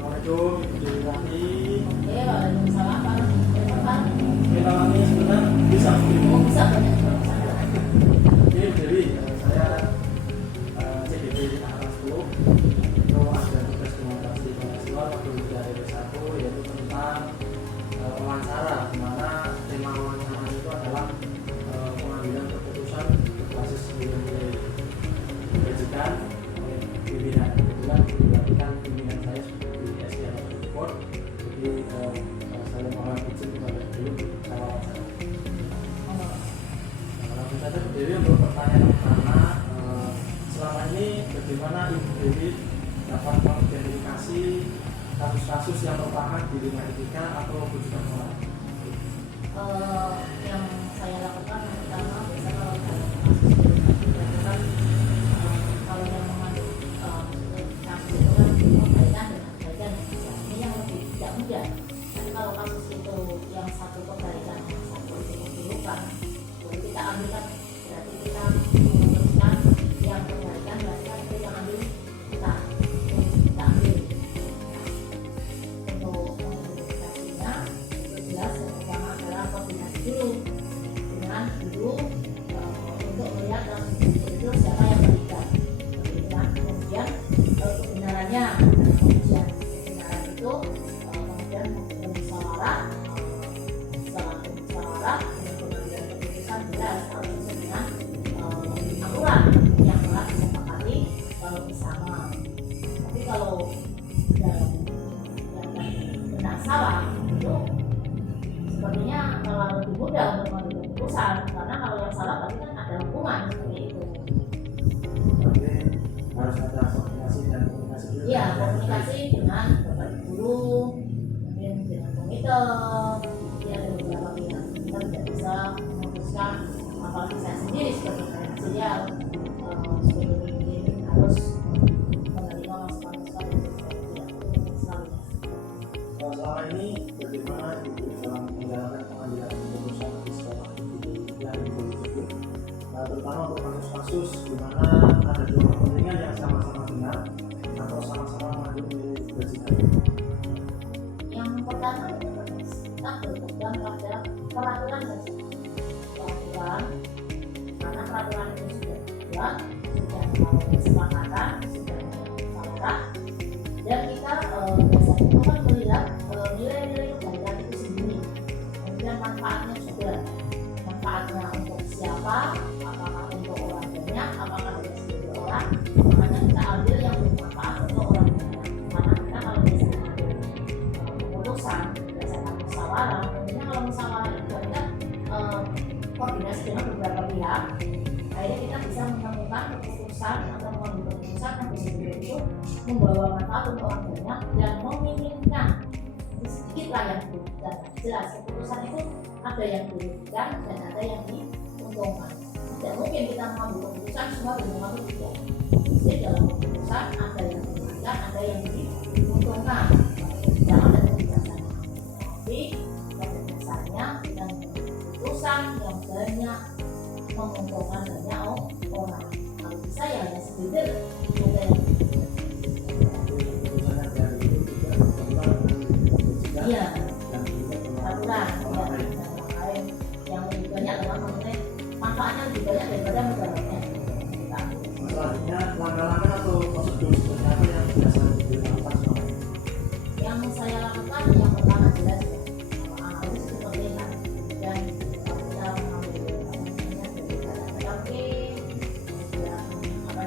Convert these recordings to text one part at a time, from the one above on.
Assalamualaikum Ibu Dewi Rati. Oke, waalaikumsalam Pak. Kita ini sebenarnya bisa Oh, bisa banyak. Oke Bu Dewi, saya CDP anak 10 itu ada tugas demokrasi mahasiswa waktu dari D1 yaitu tentang wawancara, di mana tema wawancara itu adalah pengambilan keputusan berbasis nilai-nilai kebajikan oleh pimpinan. Kebetulan dilakukan pimpinan saya di SDN Report, jadi saya mohon izin kepada dulu saya wawancara. Langsung saja Bu Dewi untuk pertanyaan pertama, selama ini bagaimana Ibu Dewi dapat mengidentifikasi kasus-kasus yang merupakan dilema etika atau bujukan moral? Yang saya lakukan pertama biasanya kalau dalam kasus kan kalau yang mengandung kasus itu kan berkaitan dengan kebaikan manusia. Ini yang lebih tidak mudah. Tapi kalau kasus itu yang satu kebaikan, yang satu itu keburukan, jadi kita ambilkan, berarti kita memutuskan yang kebaikan, berarti kan itu yang ambil kita ambil. Untuk mengidentifikasinya itu jelas yang pertama adalah koordinasi dulu dengan guru untuk melihat kasus itu siapa yang terlibat. Kemudian kebenarannya, kemudian kebenaran itu kemudian bermusyawarah, setelah bermusyawarah pengambilan keputusan jelas harus sesuai dengan aturan yang telah disepakati bersama. Tapi kalau dalam benar salah itu sepertinya lebih mudah untuk mengambil keputusan, karena kalau yang salah berarti kan ada hukuman seperti itu. Oke, harus ada koordinasi dan komunikasi dulu. Iya, komunikasi dengan bapak guru, kemudian dengan komite, ya ada beberapa pihak. Kita tidak bisa memutuskan, apalagi saya sendiri sebagai finansial sebagai harus menerima masukan-masukan dari selalu. Selama ini bagaimana Ibu dalam menjalankan pengambilan keputusan di sekolah yang Ibu ikuti, terutama untuk kasus-kasus di mana ada dua kepentingan yang sama-sama benar atau sama-sama mengandung nilai kebajikan? Yang pertama kita berpegang pada peraturan saja, peraturan, karena peraturan itu sudah dibuat, sudah mau kesepakatan, sudah musyawarah, dan kita biasanya itu kan melihat nilai-nilai kebaikan itu sendiri, kemudian manfaatnya juga, manfaatnya untuk siapa, apakah untuk orang banyak, apakah hanya sedikit orang, makanya kita ambil yang bermanfaat untuk orang banyak. Karena kita kalau biasanya ambil keputusan berdasarkan musyawarah, tentunya kalau musyawarah itu kita koordinasi dengan beberapa pihak, akhirnya kita bisa menemukan keputusan atau mengambil keputusan yang benar-benar itu membawa manfaat untuk orang banyak dan meminimalkan sedikit lah yang dirugikan. Jelas keputusan itu ada yang dirugikan dan ada yang diuntungkan. Tidak mungkin kita mengambil keputusan semua benar-benar tidak. Jadi dalam keputusan ada yang dirugikan, ada yang diuntungkan. Jangan ada bijaksana. Tapi pada dasarnya kita mengambil keputusan yang banyak menguntungkan banyak orang. Kalau bisa ya hanya sedikit ada yang Keputusannya dari itu juga berkembang dengan kebajikan iya, dan juga aturan orang lain. lain yang lebih banyak adalah mengenai manfaatnya lebih banyak daripada mudaratnya. Selanjutnya, langkah-langkah atau prosedur seperti apa yang biasa dilakukan selama ini? Yang saya lakukan yang pertama jelas ya, analis kepentingan dan kita mengambil dari data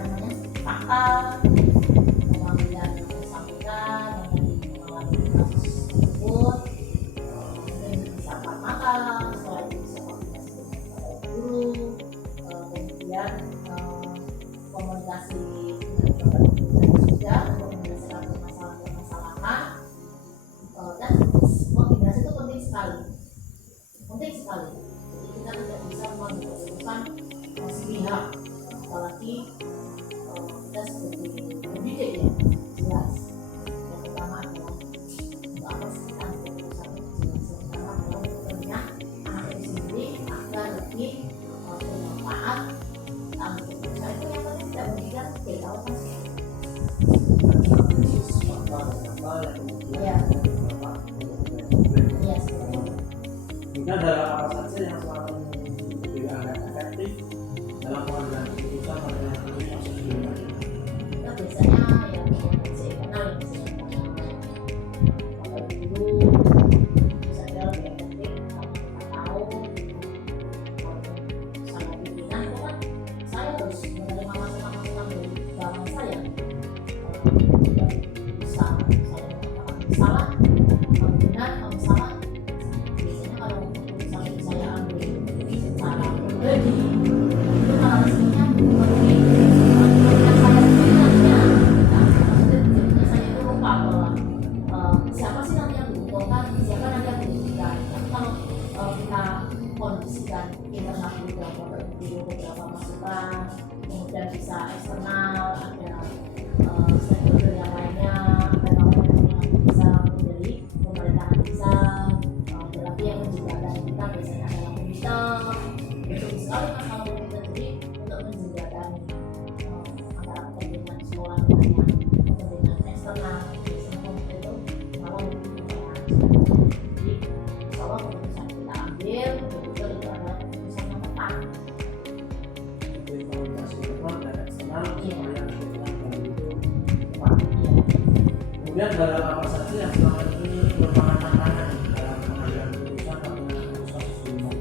kemudian fakta Kemudian hal apa saja yang selama ini merupakan tantangan dalam pengambilan keputusan atau mengurus kasus kriminal?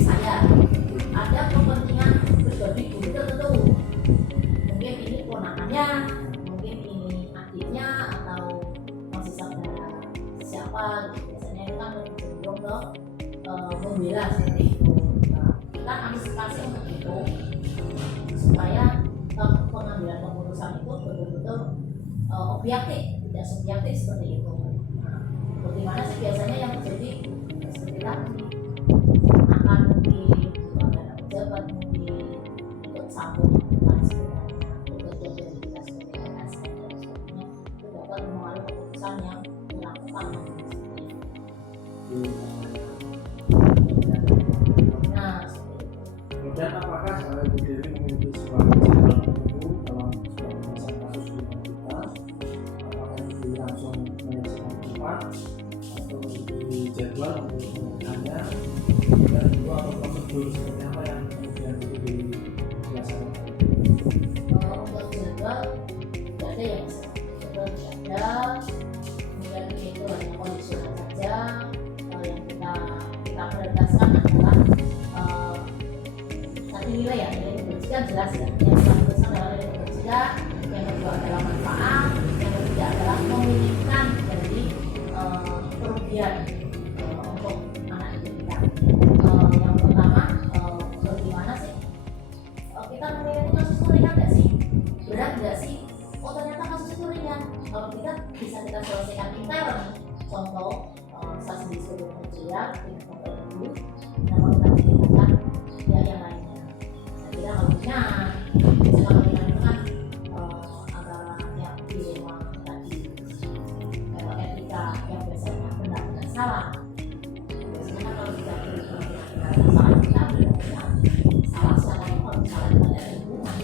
Saya ada kepentingan pribadi guru tertentu, mungkin ini kewenangannya, mungkin ini adiknya atau masih saudara siapa gitu. Biasanya itu kan lebih cenderung ke membela seperti itu. Nah, kita antisipasi untuk itu supaya pengambilan keputusan itu betul-betul objektif, tidak subjektif seperti itu. Nah, bagaimana sih biasanya yang terjadi seperti tadi, akan mungkin ada pejabat mungkin ikut sambung dan sebenarnya untuk jadi kita sebagai ASN dan sebagainya itu dapat mempengaruhi keputusan yang dilakukan seperti itu. Nah, seperti itu. Kemudian apakah Ibu Dewi memiliki sebuah jadwal tertentu dalam sebuah penyelesaian kasus kriminalitas? Apakah Ibu Dewi langsung menyelesaikan cepat atau di jadwal untuk penyelesaiannya? Dan itu atau prosedur seperti apa yang kemudian Ibu Dewi biasakan? Untuk jadwal tidak ada ya mas, jadwal tidak ada. Kemudian itu hanya kondisional saja. Yang kita prioritaskan adalah tadi nilai ya, nilai kebajikan jelas ya. Yang kita prioritaskan adalah nilai kebajikan, yang kedua adalah manfaat, yang ketiga adalah meminimalkan dari kerugian untuk anak didik kita. Yang pertama, bagaimana sih kita menilai itu kasus itu ringan nggak sih, berat nggak sih? Oh ternyata kasus itu ringan, kalau kita bisa kita selesaikan intern. Contoh saksi disuruh kerja dengan contoh dulu, dan kalau kita ceritakan ya yang lainnya. Saya kira kalau ringan, kalau ringan itu kan antara yang dilema tadi, etika yang biasanya benar-benar salah. Biasanya kan kalau kita benar-benar salah, kita benar-benar salah secara kalau salah tidak ada hubungan.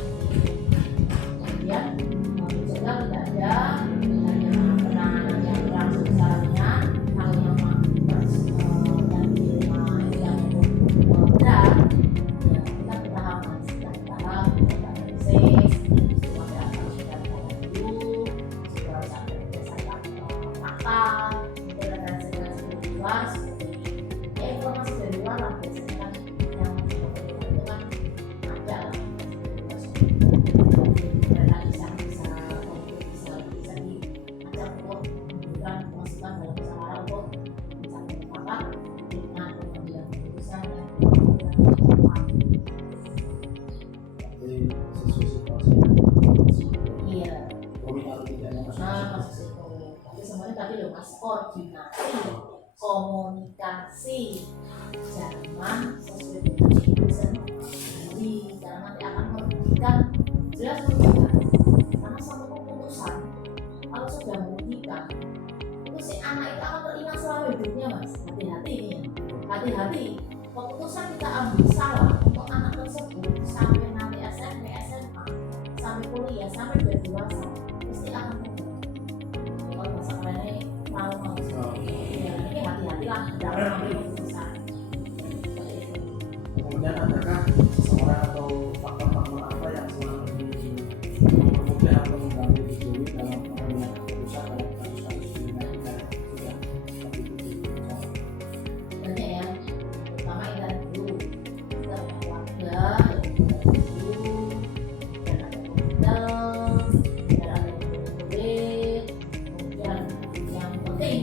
Kemudian juga tidak ada hanya penanganan yang berlangsung secara ringan. Kalau yang yang dilema yang berat, ya kita bertahap kita analisis, supaya harus kita dulu, supaya sampai berdasarkan fakta, referensi-referensi dari luar, seperti informasi dari luar lah biasanya kan yang itu kan ada lah bisa diajak untuk memberikan masukan dalam usaha untuk mencari fakta dengan pengambilan keputusan yang tepat. Jadi sesuai situasi. Iya. Atau tidaknya kasus Kasus itu. Tapi semuanya tadi loh mas, koordinasi, komunikasi, jangan sesuai dengan keputusan sendiri, karena nanti akan merugikan, jelas merugikan. Karena suatu keputusan kalau sudah merugikan, itu si anak itu akan teringat selama hidupnya mas. Hati-hati ini ya. Hati-hati. Keputusan kita ambil salah untuk anak tersebut sampai nanti SMP, SMA, sampai kuliah, sampai dia dewasa, pasti akan merugikan. Kalau bahasa kerennya mau ya ini hati-hatilah dalam mengambil keputusan. Kemudian adakah seseorang atau faktor-faktor apa yang selama ini mempermudah atau membantu Ibu Dewi dalam pengambilan keputusan dalam kasus-kasus kriminalitas yang sudah tadi dibicarakan? Banyak ya, pertama ingat dulu kita punya keluarga, dulu dan ada komputer, dan ada duit, kemudian yang penting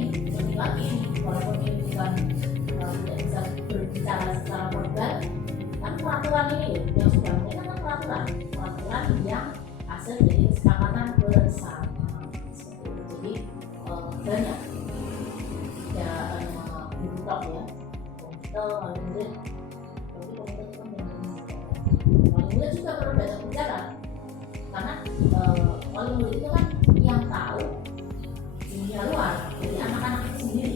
lagi walaupun ini bukan tidak bisa berbicara secara verbal, tapi peraturan ini loh yang sudah mungkin kan peraturan yang hasil dari kesepakatan bersama seperti itu. Jadi banyak ya dibuka ya komputer, wali murid, tapi komputer itu kan wali murid juga perlu banyak bicara karena wali murid itu kan yang tahu dunia luar, jadi anak-anak itu sendiri.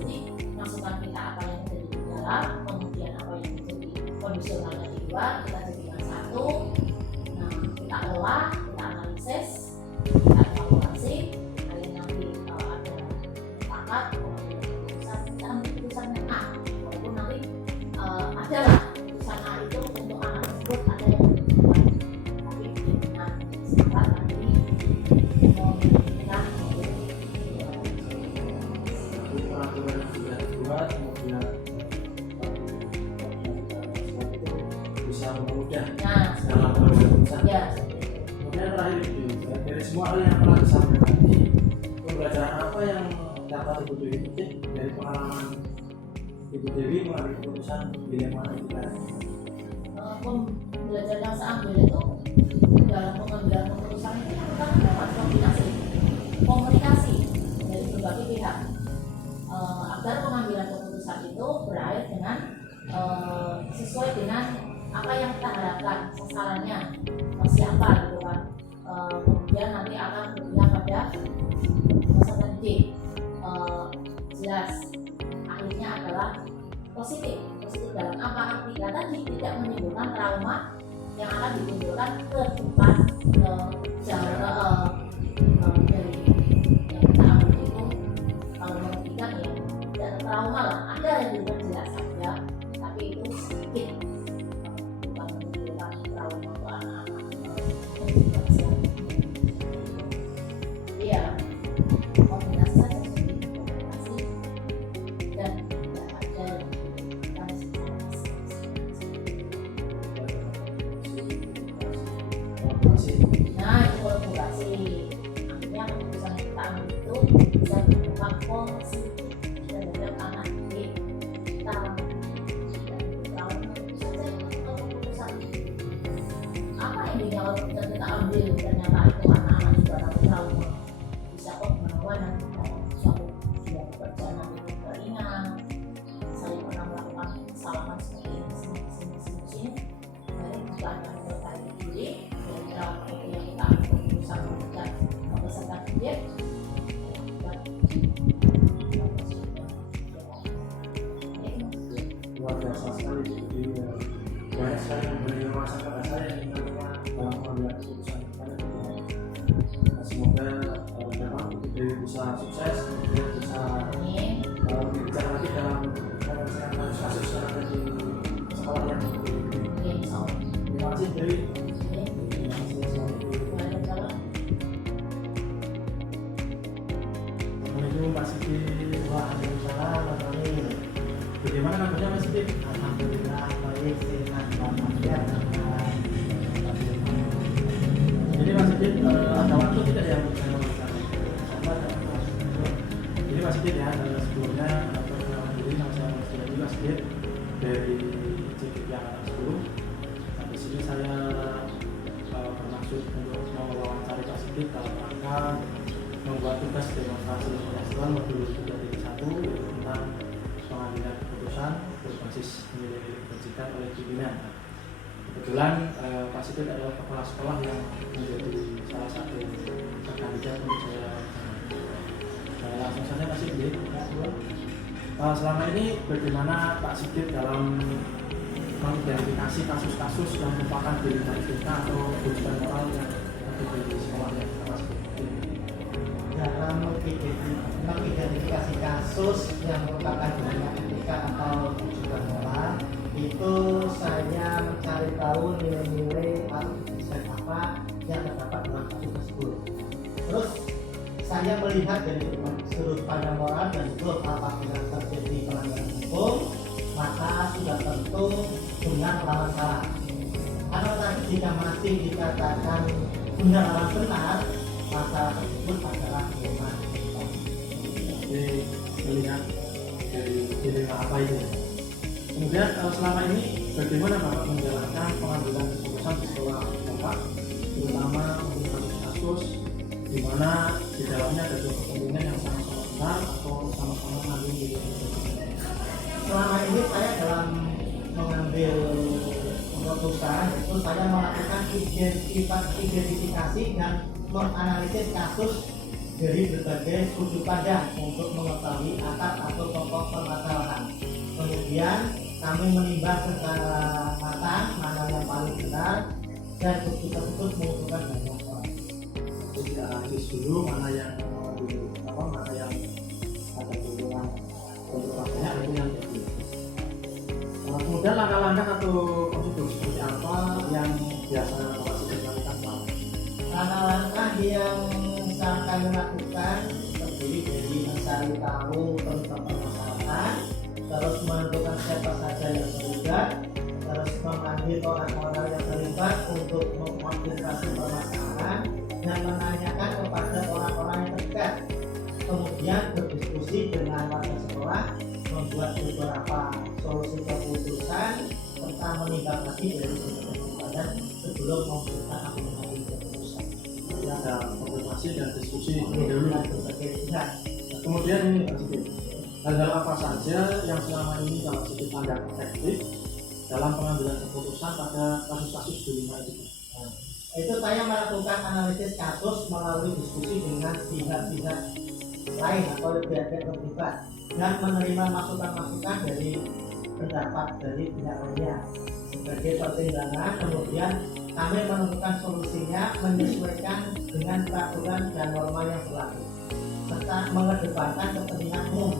Jadi masukan kita apa yang terjadi di dalam, kemudian apa yang terjadi kondisionalnya di luar, kita jadikan satu. Nah, kita olah, kita analisis, kita evaluasi. Kalian nanti ada sepakat, kemudian keputusan, kita ambil keputusan yang A. Walaupun nanti adalah keputusan A itu untuk anak bisa mempermudah Nah, dalam pengambilan keputusan. ya. Kemudian terakhir itu dari semua hal yang telah disampaikan ini, pembelajaran apa yang dapat Ibu Dewi petik dari pengalaman Ibu Dewi mengambil keputusan dilema etika? Pembelajaran yang saya ambil itu dalam pengambilan keputusan itu yang pertama lewat komunikasi dari berbagai pihak, agar pengambilan keputusan itu berakhir dengan sesuai dengan apa yang kita harapkan, sasarannya siapa gitu kan. Kemudian nanti akan berpihak pada sasaran D, jelas akhirnya adalah positif dalam apa artinya tadi tidak menimbulkan trauma yang akan ditimbulkan ke depan dari yang kita ambil itu. Kalau menghentikan ya tidak trauma lah, ada yang juga jelas saja, tapi itu sedikit bukan menimbulkan trauma untuk anak-anak. Iya, kombinasi saja sendiri, kombinasi dan tidak ada nah itu kolaborasi. Artinya keputusan yang kita ambil itu bisa berdampak positif terhadap anak didik kita. Dan tahu saja keputusan apa ini kalau kita ambil ternyata itu anak-anak juga trauma, bisa kok melawan suatu sudah bekerja nanti beringat. Saya pernah melakukan kesalahan seperti ini, dari bukan yang terkait diri dan trauma itu yang kita ambil keputusan dan membesarkan dia. Luar biasa sekali Ibu Dewi, banyak sekali yang beri wawasan kepada saya yang namanya dalam mengambil keputusan. Semoga dapat Ibu Dewi bisa sukses, kemudian bisa lebih bicara lagi dalam penyelesaian kasus-kasus yang ada di sekolah yang terima kasih Dewi. Assalamualaikum Pak Siti. Waalaikumsalam warahmatullahi wabarakatuh. Bagaimana kabarnya Pak Siti? Alhamdulillah baik, sehat walafiat. Jadi Pak Siti ada waktu tidak ya untuk saya wawancara? Jadi Pak Siti ya sebelumnya perkenalan diri, nama saya Mas Dedi Pak Siti dari CGP Angkatan 10. Sampai sini saya bermaksud untuk mewawancari Pak Siti dalam rangka membuat tugas demonstrasi Pancasila modul 3.1 yaitu tentang pengambilan keputusan berbasis nilai kebajikan oleh pimpinan. Kebetulan Pak Siti adalah kepala sekolah yang menjadi salah satu kandidat untuk saya. Langsung saja Pak Siti. Selama ini bagaimana Pak Siti dalam mengidentifikasi kasus-kasus yang merupakan dilema etika atau kewajiban moral yang ada di sekolahnya Pak Siti? Dalam mengidentifikasi kasus yang merupakan dilema etika atau kewajiban moral, itu saya mencari tahu nilai-nilai atau kebijakan apa yang terdapat dalam kasus tersebut. Terus saya melihat dari sudut pandang moral dan hukum, apabila terjadi pelanggaran hukum maka sudah tentu benar lawan salah. Kalau nanti jika masih dikatakan benar lawan benar, masalah tersebut adalah dilema etika. Jadi melihat dari dilema apa itu ya. Kemudian selama ini bagaimana Bapak menjalankan pengambilan keputusan di sekolah Bapak, terutama untuk kasus-kasus di mana di dalamnya ada dua kepentingan yang sama-sama benar atau sama-sama mengandung nilai. Selama ini saya dalam mengambil keputusan itu saya melakukan identifikasi dan menganalisis kasus dari berbagai sudut pandang untuk mengetahui akar atau pokok permasalahan. Kemudian kami menimbang secara matang mana yang paling benar dan bukti tersebut menguntungkan banyak orang. Jadi analisis dulu mana yang ada keuntungan untuk pastinya itu yang jadi. Kemudian langkah-langkah atau prosedur seperti apa yang biasa Bapak Siti lakukan Pak? Langkah-langkah yang kami lakukan terdiri dari mencari tahu tentang permasalahan, terus menentukan siapa saja yang terlibat, terus mengambil memanggil orang-orang yang terlibat untuk mengonfirmasi permasalahan dan menanyakan kepada orang-orang yang terdekat. Kemudian berdiskusi dengan warga sekolah, membuat beberapa solusi keputusan serta menimbang lagi dari keputusan sebelum memberikan aplikasi keputusan. Jadi ada konfirmasi dan diskusi Ini dulu. dengan berbagai pihak. Kemudian ini Pak Sigit, hal-hal apa saja yang selama ini Pak Sigit anggap efektif dalam pengambilan keputusan pada kasus-kasus di lima itu? Itu saya melakukan analisis kasus melalui diskusi dengan pihak-pihak lain atau pihak-pihak terlibat dan menerima masukan-masukan dari pendapat dari pihak lainnya sebagai pertimbangan. Kemudian kami menemukan solusinya menyesuaikan dengan peraturan dan norma yang berlaku serta mengedepankan kepentingan umum,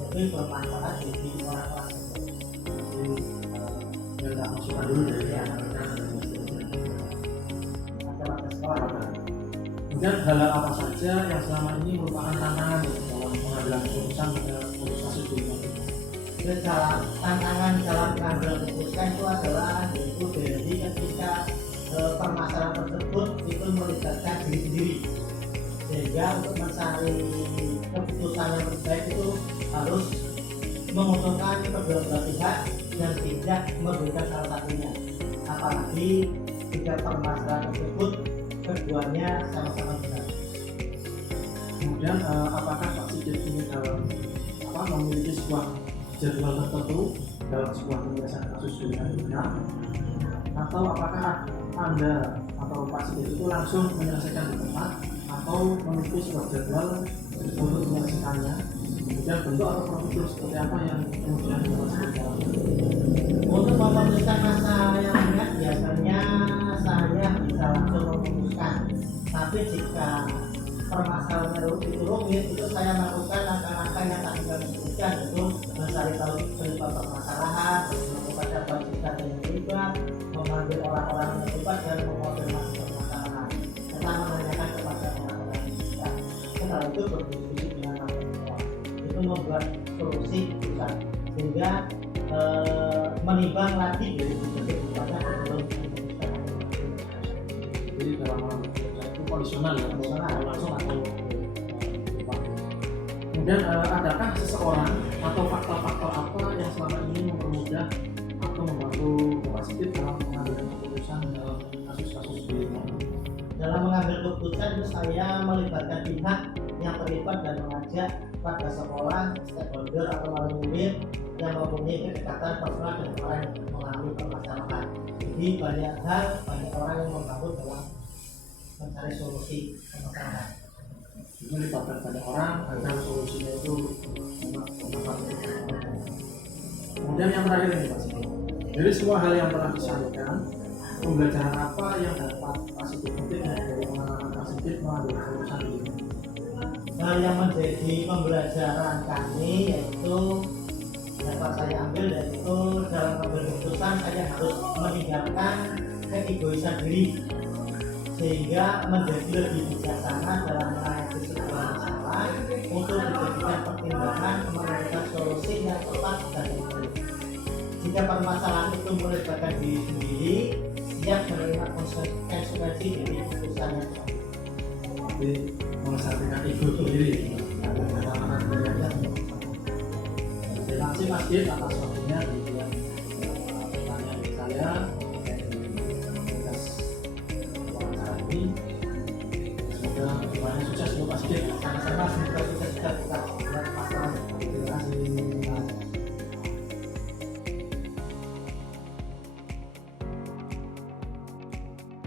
yaitu bermanfaat bagi orang-orang tersebut. Jadi minta masukan dulu dari Ya. rekan-rekan dan seterusnya. Masyarakat sekolah. Kemudian hal-hal apa saja yang selama ini merupakan tantangan dalam pengambilan keputusan pada kasus-kasus di lima itu? Dalam tantangan dalam pengambilan keputusan itu adalah yaitu dari ketika permasalahan tersebut itu melibatkan diri sendiri, sehingga untuk mencari keputusan yang terbaik itu harus menguntungkan kedua belah pihak dan tidak merugikan salah satunya, apalagi jika permasalahan tersebut keduanya sama-sama benar. Kemudian apakah Pak Sigit ini memiliki sebuah jadwal tertentu dalam sebuah penyelesaian kasus dengan benar, atau apakah Anda atau Pak Sigit itu langsung menyelesaikan di tempat atau memiliki sebuah jadwal untuk menyelesaikannya, kemudian bentuk atau prosedur seperti apa yang kemudian Pak Sigit jalankan? Untuk memutuskan masalah yang berat biasanya saya bisa langsung memutuskan, tapi jika permasalahannya rumit itu saya melakukan langkah-langkah yang tadi kami sebutkan, yaitu mencari tahu penyebab permasalahan, melakukan data kita yang terlibat, memanggil orang-orang yang terlibat dan mengonfirmasi permasalahan serta menanyakan kepada orang-orang yang terlibat. Setelah itu berdiskusi dengan orang-orang itu membuat solusi keputusan sehingga menimbang lagi dari berbagai kepada sebelum memutuskan. Jadi dalam mengambil keputusan itu kondisional ya, Kondisional. langsung atau lupa. Kemudian adakah seseorang atau faktor-faktor apa yang selama ini mempermudah atau membantu Bapak Sigit dalam mengambil keputusan dalam kasus-kasus di lima ini? Dalam mengambil keputusan itu saya melibatkan pihak yang terlibat dan mengajak pada sekolah, stakeholder atau wali murid yang mempunyai kedekatan personal dengan orang yang mengalami permasalahan. Jadi banyak hal, banyak orang yang membantu dalam mencari solusi permasalahan. Melibatkan banyak orang agar solusinya itu bermanfaat. Kemudian yang terakhir ini Pak Sigit, dari semua hal yang pernah disampaikan, pembelajaran apa yang dapat Pak Sigit petik dari pengalaman Pak Sigit mengambil keputusan ini? Hal yang menjadi pembelajaran kami yaitu dapat saya ambil, yaitu dalam mengambil keputusan saya harus meninggalkan keegoisan diri sehingga menjadi lebih bijaksana dalam menangani sebuah masalah untuk dijadikan pertimbangan menemukan solusi yang tepat dan baik. Jika permasalahan itu melibatkan diri sendiri, siap menerima konsekuensi dari keputusan yang tepat. Jadi mengesampingkan ego sendiri. Terima kasih Mas Sigit atas waktunya di pertanyaan saya atas wawancara ini. Semoga kedepannya sukses untuk Mas Sigit.